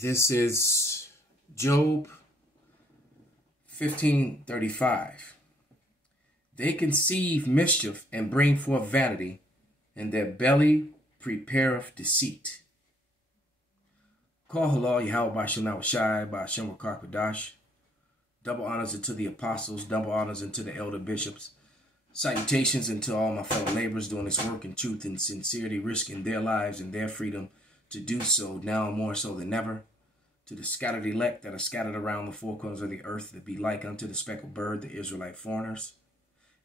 This is Job 15:35. They conceive mischief and bring forth vanity, and their belly prepareth deceit. Call halal Yahweh Bashim Nawashai Bashim Wakakadash. Double honors unto the apostles, double honors unto the elder bishops. Salutations unto all my fellow laborers doing this work in truth and sincerity, risking their lives and their freedom to do so now more so than ever. To the scattered elect that are scattered around the four corners of the earth, that be like unto the speckled bird, the Israelite foreigners.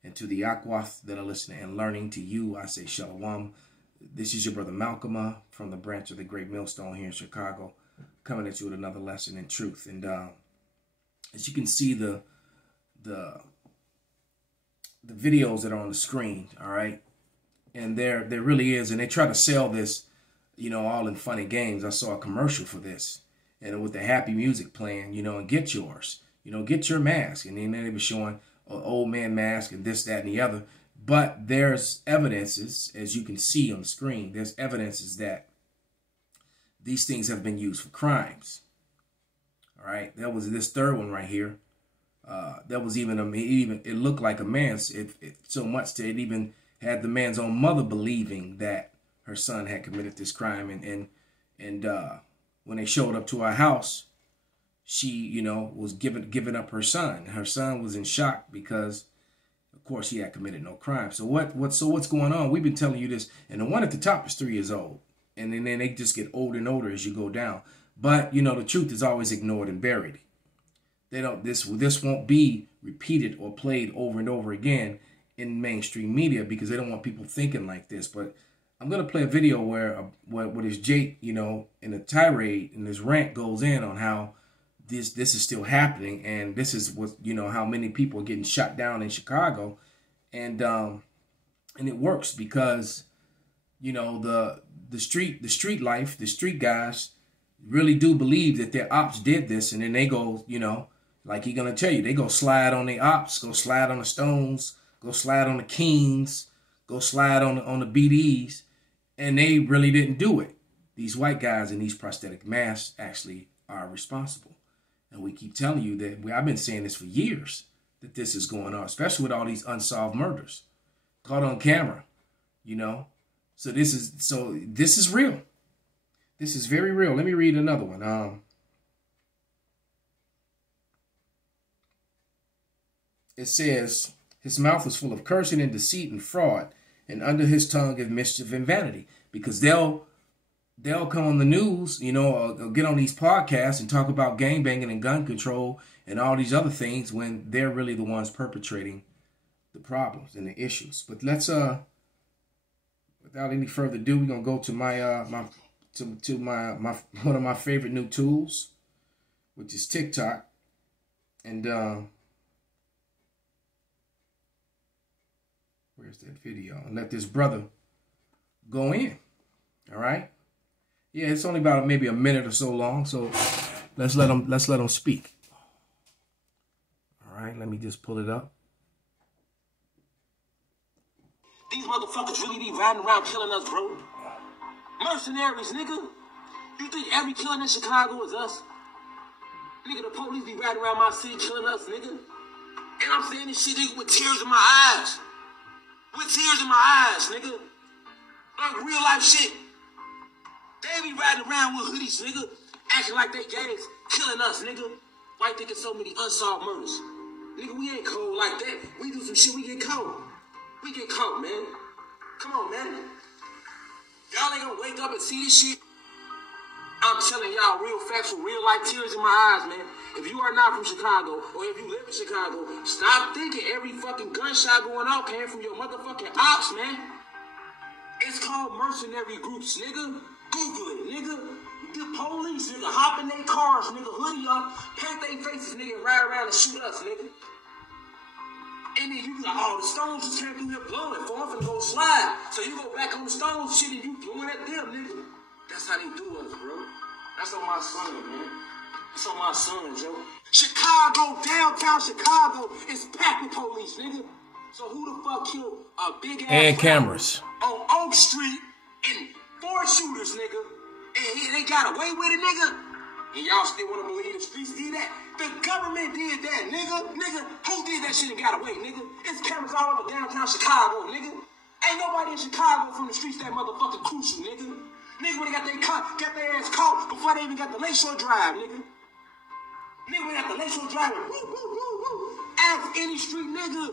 And to the Akwath that are listening and learning, to you I say Shalom. This is your brother Malcolm from the branch of the Great Millstone here in Chicago, coming at you with another lesson in truth. And as you can see, the videos that are on the screen, all right, and there really is, and they try to sell this, you know, all in funny games. I saw a commercial for this, and with the happy music playing, you know, and get yours, you know, get your mask, and then they were showing an old man mask and this, that, and the other. But there's evidences, as you can see on the screen, there's evidences that these things have been used for crimes. All right, there was this third one right here. That was even it looked like a man's. It so much that it even had the man's own mother believing that her son had committed this crime. And when they showed up to our house, she, you know, was giving up her son. Her son was in shock because, of course, he had committed no crime. So what's going on? We've been telling you this, and the one at the top is 3 years old, and then they just get older and older as you go down. But you know, the truth is always ignored and buried. They don't. This won't be repeated or played over and over again in mainstream media because they don't want people thinking like this. But I'm gonna play a video where this Jake, you know, in a tirade and this rant goes in on how this is still happening, and this is what, you know, how many people are getting shot down in Chicago, and it works because, you know, the street life, the street guys really do believe that their ops did this, and then they go, you know, like he's gonna tell you, they go slide on the ops, go slide on the Stones, go slide on the Kings, go slide on the BDs, and they really didn't do it. These white guys in these prosthetic masks actually are responsible. And we keep telling you that, I've been saying this for years, that this is going on, especially with all these unsolved murders caught on camera, you know. So this is real. This is very real. Let me read another one. It says, his mouth was full of cursing and deceit and fraud, and under his tongue is mischief and vanity. Because they'll come on the news, you know, or get on these podcasts and talk about gangbanging and gun control and all these other things when they're really the ones perpetrating the problems and the issues. But let's, without any further ado, we're gonna go to my one of my favorite new tools, which is TikTok, and where's that video? And let this brother go in. All right. Yeah, it's only about maybe a minute or so long, so let's let him speak. All right, let me just pull it up. These motherfuckers really be riding around killing us, bro. Mercenaries, nigga. You think every killing in Chicago is us? Nigga, the police be riding around my city killing us, nigga. And I'm saying this shit, nigga, with tears in my eyes. With tears in my eyes, nigga. Like real life shit. They be riding around with hoodies, nigga, acting like they gangs, killing us, nigga. Why thinking so many unsolved murders? Nigga, we ain't cold like that. We do some shit, we get cold. We get cold, man. Come on, man. Y'all ain't gonna wake up and see this shit. I'm telling y'all real facts with real life tears in my eyes, man. If you are not from Chicago, or if you live in Chicago, stop thinking every fucking gunshot going off came from your motherfucking ops, man. It's called mercenary groups, nigga. Google it, nigga. The police, nigga, hop in their cars, nigga, hoodie up, paint their faces, nigga, and ride around and shoot us, nigga. And then you be like, oh, the Stones just came through here blowing, for I'm finna go slide. So you go back on the Stones shit and you blowing at them, nigga. That's how they do us, bro. That's on my son, man. That's on my son, Joe. Chicago, downtown Chicago is packed with police, nigga. So who the fuck killed a big ass and cameras on Oak Street and 4 shooters, nigga, and they got away with it, nigga? And y'all still want to believe the streets did that? The government did that, nigga. Nigga, who did that shit and got away, nigga? It's cameras all over downtown Chicago, nigga. Ain't nobody in Chicago from the streets that motherfucking crucial, nigga. Nigga, when they got their ass caught before they even got the Lakeshore Drive, nigga. Nigga, when they got the Lakeshore Drive, woo, woo, woo, woo. Ask any street nigga.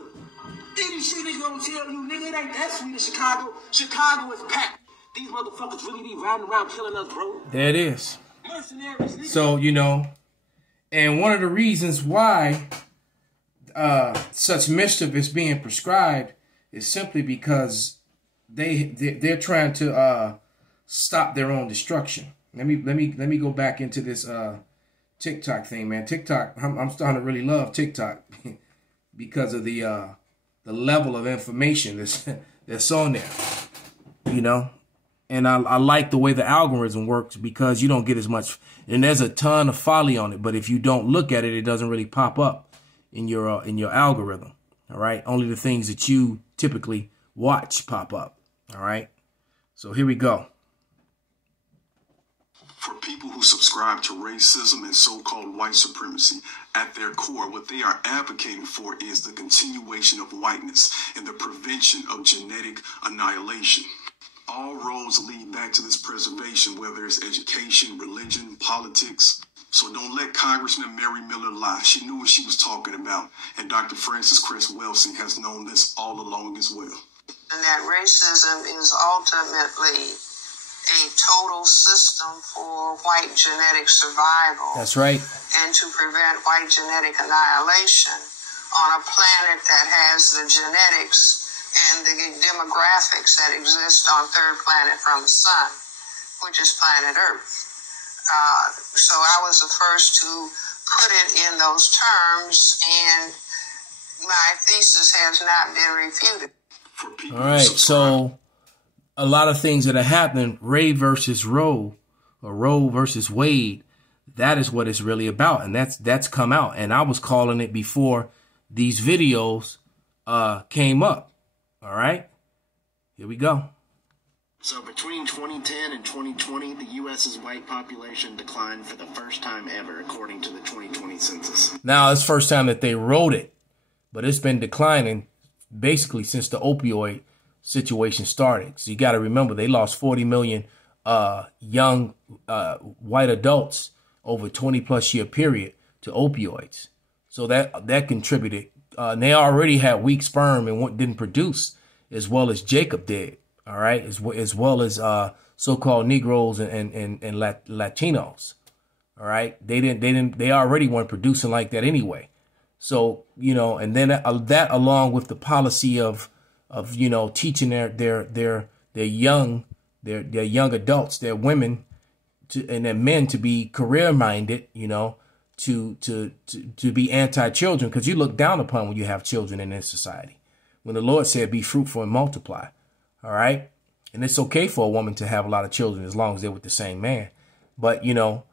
Any street nigga gonna tell you, nigga, it ain't that sweet in Chicago. Chicago is packed. These motherfuckers really be riding around killing us, bro. There it is. Mercenaries, nigga. So, you know, and one of the reasons why such mischief is being prescribed is simply because they're trying to stop their own destruction. Let me go back into this TikTok thing, man. TikTok, I'm starting to really love TikTok because of the level of information that's on there, you know. And I like the way the algorithm works because you don't get as much, and there's a ton of folly on it. But if you don't look at it, it doesn't really pop up in your algorithm. All right, only the things that you typically watch pop up. All right, so here we go. For people who subscribe to racism and so-called white supremacy, at their core, what they are advocating for is the continuation of whiteness and the prevention of genetic annihilation. All roads lead back to this preservation, whether it's education, religion, politics. So don't let Congressman Mary Miller lie. She knew what she was talking about. And Dr. Frances Cress Welsing has known this all along as well. And that racism is ultimately a total system for white genetic survival. That's right. And to prevent white genetic annihilation on a planet that has the genetics and the demographics that exist on third planet from the sun, which is planet Earth. So I was the first to put it in those terms, and my thesis has not been refuted. All right, so a lot of things that are happening, Ray versus Roe, or Roe versus Wade, that is what it's really about, and that's come out. And I was calling it before these videos came up. All right, here we go. So between 2010 and 2020, the U.S.'s white population declined for the first time ever, according to the 2020 census. Now, it's the first time that they wrote it, but it's been declining basically since the opioid situation started. So you got to remember, they lost 40 million young white adults over a 20-plus year period to opioids. So that contributed. They already had weak sperm and didn't produce as well as Jacob did. All right, as well as so-called Negroes and Latinos. All right, they already weren't producing like that anyway. So, you know, and then that along with the policy of you know, teaching their young adults, their women and their men to be career minded, you know, to be anti-children, because you look down upon when you have children in this society. When the Lord said, be fruitful and multiply. All right. And it's okay for a woman to have a lot of children as long as they're with the same man. But, you know,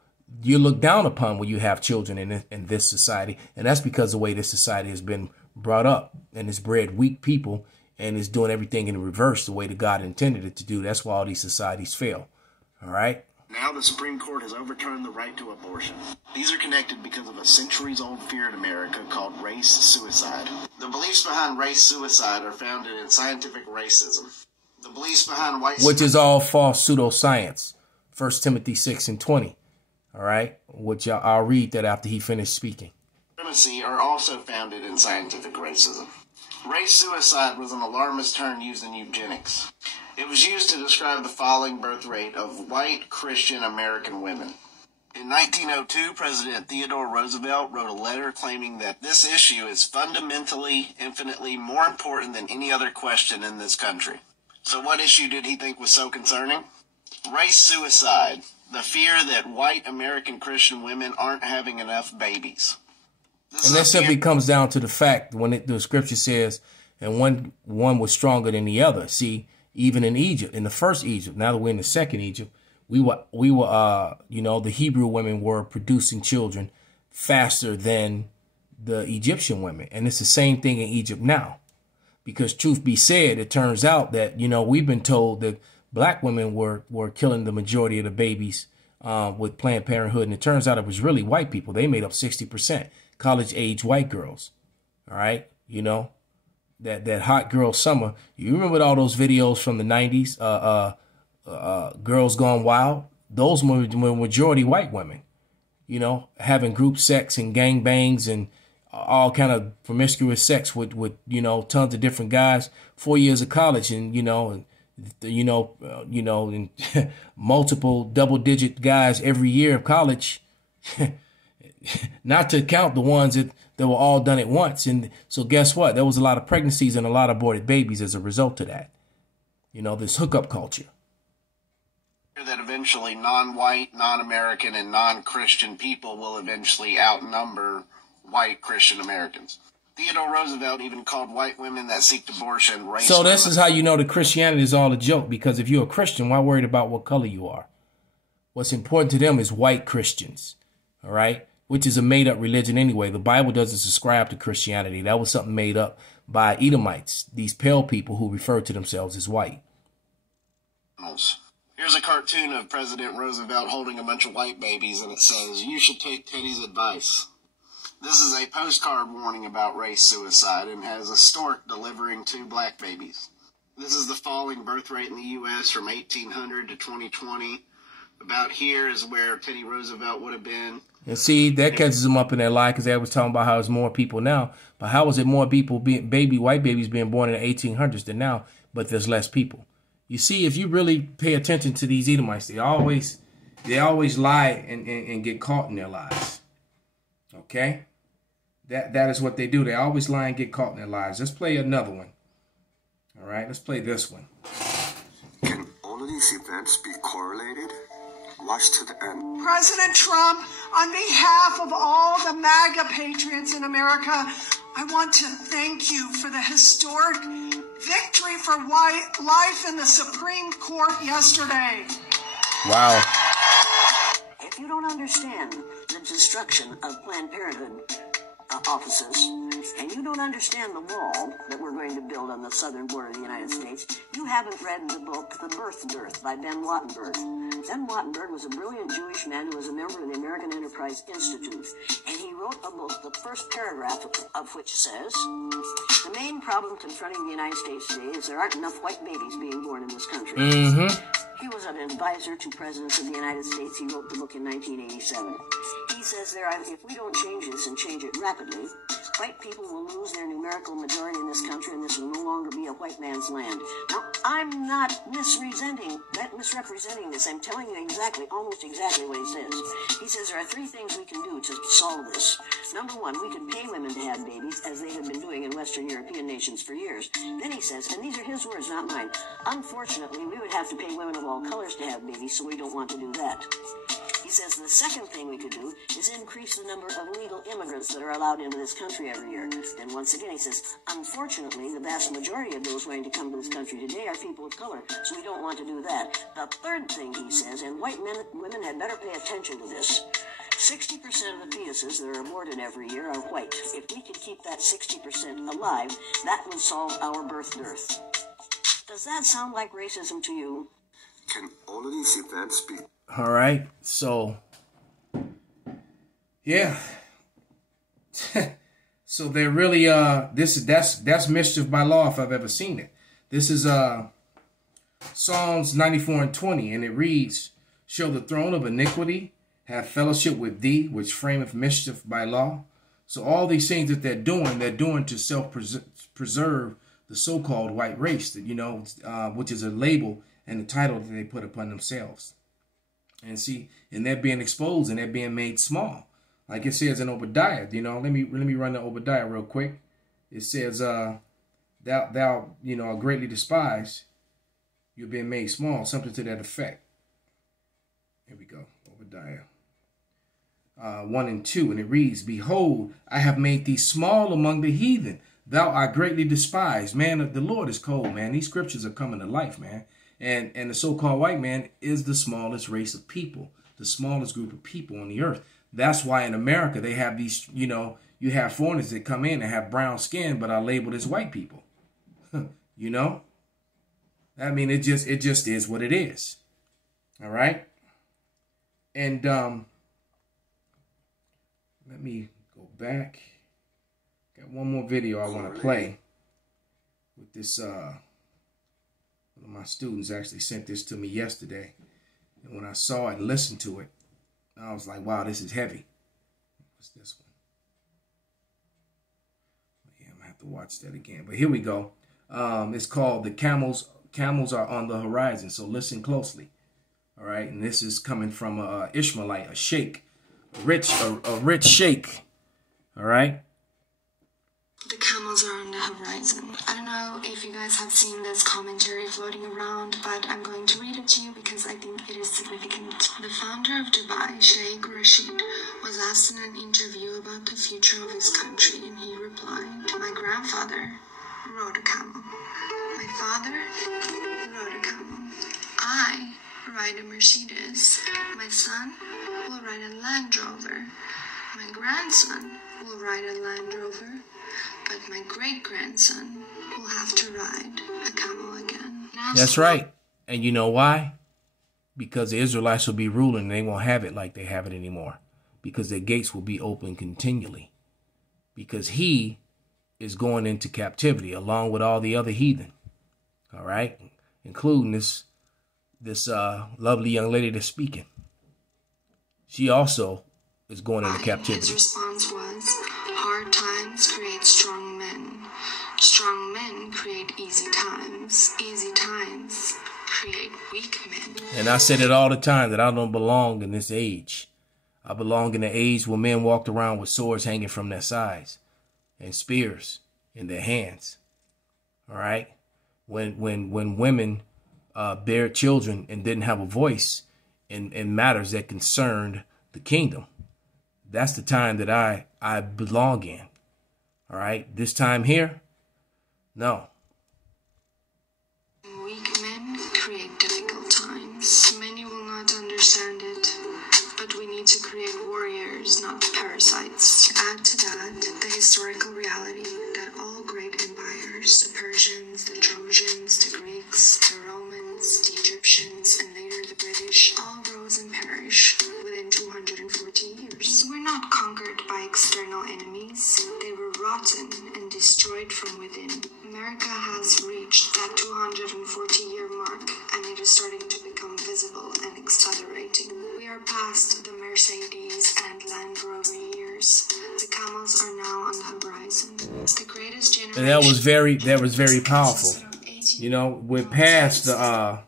you look down upon when you have children in this society. And that's because the way this society has been brought up, and it's bred weak people and is doing everything in reverse the way that God intended it to do. That's why all these societies fail. All right. Now the Supreme Court has overturned the right to abortion. These are connected because of a centuries-old fear in America called race suicide. The beliefs behind race suicide are founded in scientific racism. The beliefs behind white which is all false pseudoscience. 1 Timothy 6:20. All right, which I'll read that after he finished speaking. Supremacy are also founded in scientific racism. Race suicide was an alarmist term used in eugenics. It was used to describe the falling birth rate of white Christian American women. In 1902, President Theodore Roosevelt wrote a letter claiming that this issue is fundamentally, infinitely more important than any other question in this country. So what issue did he think was so concerning? Race suicide, the fear that white American Christian women aren't having enough babies. And that simply comes down to the fact when the scripture says, and one was stronger than the other. See, even in Egypt, in the first Egypt, now that we're in the second Egypt, we were, you know, the Hebrew women were producing children faster than the Egyptian women. And it's the same thing in Egypt now. Because truth be said, it turns out that, you know, we've been told that black women were killing the majority of the babies with Planned Parenthood. And it turns out it was really white people. They made up 60%, college-age white girls. All right. You know, that hot girl summer. You remember all those videos from the 90s, Girls Gone Wild? Those were majority white women, you know, having group sex and gang bangs and all kind of promiscuous sex with you know, tons of different guys, 4 years of college, and and multiple double-digit guys every year of college, not to count the ones that were all done at once. And so guess what? There was a lot of pregnancies and a lot of aborted babies as a result of that. You know, this hookup culture. That eventually non-white, non-American, and non-Christian people will eventually outnumber white Christian Americans. Theodore Roosevelt even called white women that seek abortion racist. So this is how you know that Christianity is all a joke, because if you're a Christian, why worried about what color you are? What's important to them is white Christians, all right? Which is a made-up religion anyway. The Bible doesn't subscribe to Christianity. That was something made up by Edomites, these pale people who refer to themselves as white. Here's a cartoon of President Roosevelt holding a bunch of white babies, and it says, "You should take Teddy's advice." This is a postcard warning about race suicide and has a stork delivering 2 black babies. This is the falling birth rate in the U.S. from 1800 to 2020. About here is where Teddy Roosevelt would have been. And see, that catches them up in their lie, because they was talking about how there's more people now. But how is it more people, white babies being born in the 1800s than now, but there's less people? You see, if you really pay attention to these Edomites, they always lie and get caught in their lies. Okay? That is what they do. They always lie and get caught in their lies. Let's play another one. All right, let's play this one. Can all of these events be correlated? Watch to the end. President Trump, on behalf of all the MAGA patriots in America, I want to thank you for the historic victory for life in the Supreme Court yesterday. Wow. If you don't understand the destruction of Planned Parenthood offices, and you don't understand the wall that we're going to build on the southern border of the United States, you haven't read the book The Birth Dearth by Ben Wattenberg. Ben Wattenberg was a brilliant Jewish man who was a member of the American Enterprise Institute, and he wrote a book, the first paragraph of which says, "The main problem confronting the United States today is there aren't enough white babies being born in this country." He was an advisor to presidents of the United States. He wrote the book in 1987. He says there, if we don't change this and change it rapidly, white people will lose their numerical majority in this country, and this will no longer be a white man's land. Now, I'm not misrepresenting this. I'm telling you almost exactly what he says. He says there are 3 things we can do to solve this. Number 1, we can pay women to have babies, as they have been doing in Western European nations for years. Then he says, and these are his words, not mine, unfortunately, we would have to pay women of all colors to have babies, so we don't want to do that. He says the second thing we could do is increase the number of legal immigrants that are allowed into this country every year. And once again, he says, unfortunately, the vast majority of those wanting to come to this country today are people of color, so we don't want to do that. The third thing he says, and women had better pay attention to this, 60% of the fetuses that are aborted every year are white. If we could keep that 60% alive, that would solve our birth dearth. Does that sound like racism to you? Can all of these events be... All right, so yeah, so they're really that's mischief by law if I've ever seen it. This is Psalms 94:20, and it reads, "Shall the throne of iniquity have fellowship with thee, which frameth mischief by law?" So all these things that they're doing to self-preserve the so-called white race, that which is a label and a title that they put upon themselves. And see, and they're being exposed and they're being made small. Like it says in Obadiah, let me run the Obadiah real quick. It says, thou are greatly despised. You're being made small, something to that effect. Here we go, Obadiah 1 and 2, and it reads, "Behold, I have made thee small among the heathen. Thou art greatly despised." Man, the Lord is cold, man. These scriptures are coming to life, man. And the so-called white man is the smallest race of people, the smallest group of people on the earth. That's why in America they have these, you have foreigners that come in and have brown skin but are labeled as white people. I mean, it just is what it is. All right. And let me go back. Got one more video I want to play with this. One of my students actually sent this to me yesterday. And when I saw it and listened to it, I was like, wow, this is heavy. What's this one? Yeah, I'm going to have to watch that again. But here we go. It's called The Camels Are on the Horizon. So listen closely. All right. And this is coming from a Ishmaelite, a sheikh, a rich sheikh. All right. The camels are on the horizon. I don't know if you guys have seen this commentary floating around, but I'm going to read it to you because I think it is significant. The founder of Dubai, Sheikh Rashid, was asked in an interview about the future of his country, and he replied, "My grandfather rode a camel. My father rode a camel. I ride a Mercedes. My son will ride a Land Rover. My grandson will ride a Land Rover. But my great-grandson will have to ride a camel again." That's right. And you know why? Because the Israelites will be ruling and they won't have it like they have it anymore. Because their gates will be open continually. Because he is going into captivity along with all the other heathen. All right? Including this lovely young lady that's speaking. She also is going into captivity. His response was, "Hard times create strong men. Strong men create easy times. Easy times create weak men." And I said it all the time that I don't belong in this age. I belong in the age where men walked around with swords hanging from their sides and spears in their hands. All right? When women bare children and didn't have a voice in matters that concerned the kingdom. That's the time that I belong in. All right. This time here, no. Weak men create difficult times. Many will not understand it, but we need to create warriors, not parasites. Add to that the historical reality that all great empires, the Persians, the Trojans, the Greeks, the Romans, the Egyptians, and later the British, all rose and perished within 240 years. We're not conquered by external enemies. They were rotten and destroyed from within. America has reached that 240-year mark, and it is starting to become visible and accelerating. We are past the Mercedes and Land Rover years. The camels are now on the horizon. The greatest generation. And that was very powerful. You know, we're past the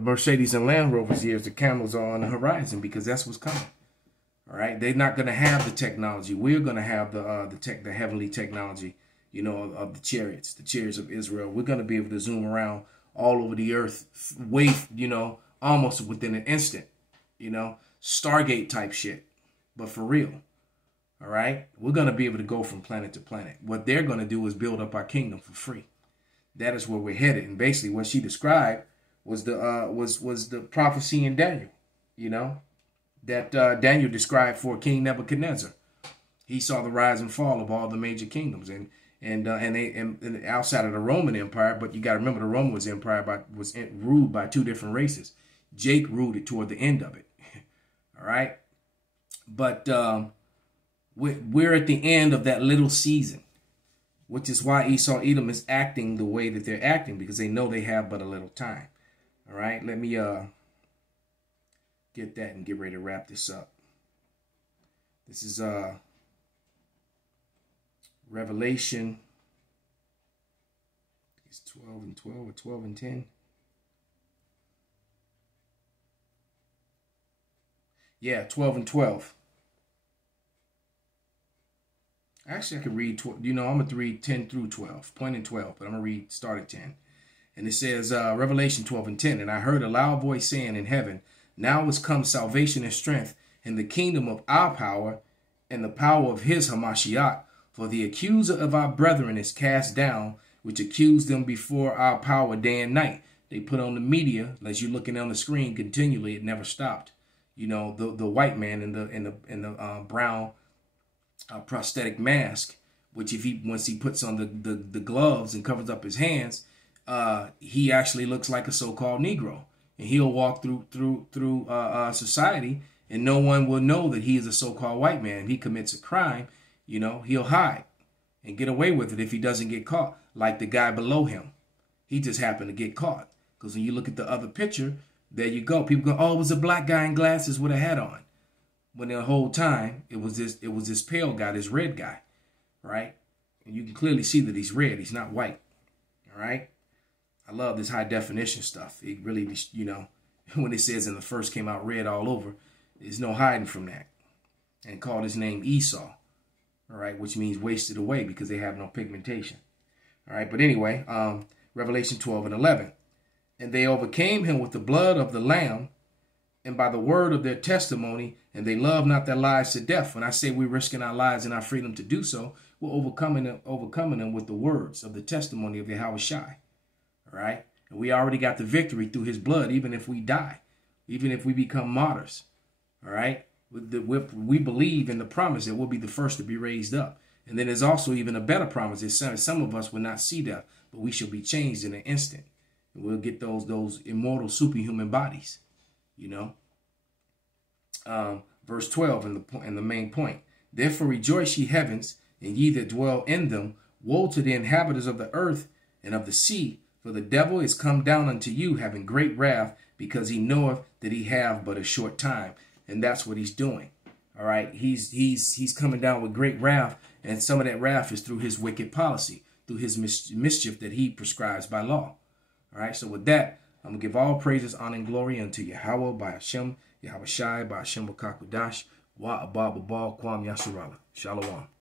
Mercedes and Land Rovers years. The camels are on the horizon because that's what's coming. All right, they're not going to have the technology. We're going to have the heavenly technology, you know, of the chariots of Israel. We're going to be able to zoom around all over the earth, you know, almost within an instant, you know, Stargate type shit, but for real. All right, we're going to be able to go from planet to planet. What they're going to do is build up our kingdom for free. That is where we're headed. And basically, what she described was the prophecy in Daniel, you know, that Daniel described for King Nebuchadnezzar. He saw the rise and fall of all the major kingdoms, and outside of the Roman Empire. But you got to remember, the Roman Empire was ruled by two different races. Jake ruled it toward the end of it. All right, but we're at the end of that little season, which is why Esau Edom is acting the way that they're acting, because they know they have but a little time. All right, let me get that and get ready to wrap this up. This is Revelation. It's 12 and 12 or 12 and 10. Yeah, 12 and 12. Actually, I could read, I'm going to read 10 through 12, point in 12, but I'm going to start at 10. And it says, Revelation 12 and 10, "And I heard a loud voice saying in heaven, Now is come salvation and strength, and the kingdom of our power, and the power of his Hamashiach. For the accuser of our brethren is cast down, which accused them before our power day and night." They put on the media, as you're looking on the screen continually, it never stopped. You know, the white man in the brown prosthetic mask, which once he puts on the gloves and covers up his hands, he actually looks like a so-called Negro. and he'll walk through society, and no one will know that he is a so-called white man. If he commits a crime, he'll hide and get away with it if he doesn't get caught, like the guy below him. He just happened to get caught. Because when you look at the other picture, there you go. People go, oh, it was a black guy in glasses with a hat on. When the whole time, it was this pale guy, this red guy, right? And you can clearly see that he's red. He's not white, all right? I love this high definition stuff. It really, when it says in the first came out red all over, there's no hiding from that. And called his name Esau, all right, which means wasted away because they have no pigmentation. All right, but anyway, Revelation 12:11. And they overcame him with the blood of the Lamb and by the word of their testimony, and they loved not their lives to death. When I say we're risking our lives and our freedom to do so, we're overcoming them with the words of the testimony of Yahweh Shai. All right? And we already got the victory through his blood, even if we die, even if we become martyrs. All right? We believe in the promise that we'll be the first to be raised up. And then there's also even a better promise that some of us will not see death, but we shall be changed in an instant. And we'll get those immortal superhuman bodies, Verse 12 in the main point. Therefore rejoice, ye heavens, and ye that dwell in them. Woe to the inhabitants of the earth and of the sea, for the devil is come down unto you, having great wrath, because he knoweth that he have but a short time. And that's what he's doing. All right, he's coming down with great wrath, and some of that wrath is through his wicked policy, through his mischief that he prescribes by law. All right, so with that, I'm going to give all praises, honor, and glory unto Yahweh, by Hashem, Yahweh Shai, by Hashem Wakakudash, Wa Abba Babal, Kwam Yasharala. Shalom.